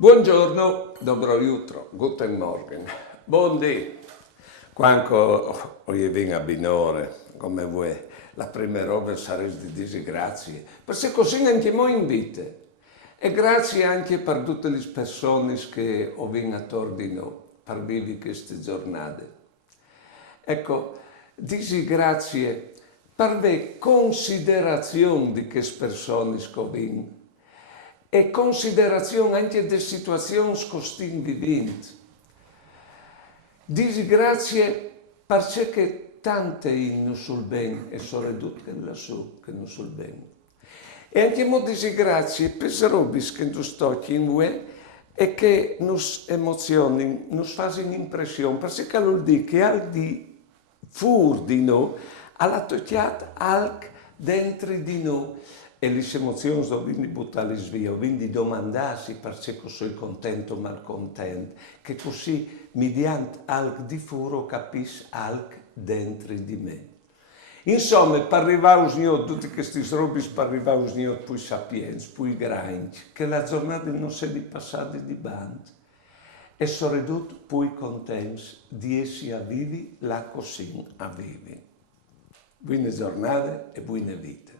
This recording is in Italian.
Buongiorno, dobro jutro, guten Morgen. Buondì. Quando io vengo a Binore, come vuoi, la prima roba sarà di disgrazie, perché così anche noi invite. E grazie anche per tutte le persone che ho venuto attorno di noi, per vivere queste giornate. Ecco, disgrazie per le considerazioni di queste persone che ho venuto e considerazione anche delle situazioni che stiamo vivendo. Disgrazie perché tante non sul bene e soprattutto lassù che non sul bene. E anche mo disgrazie per le robe che non sto in UE e che nos emozioni, nos fanno impressione, perché vuol dire che al di fuori di noi, alla tocchiata anche dentro di noi. E le emozioni devono buttarle via, quindi domandarsi perché sono contento o malcontento, che così mediante algo di fuori capisco algo dentro di me. Insomma, per arrivare a noi, tutte queste robe, per arrivare a noi più sapienti, più grandi, che la giornata non sia di passare di banda. E soprattutto più contenti di essere vivi la così a vivi. Buone giornate e buone vite.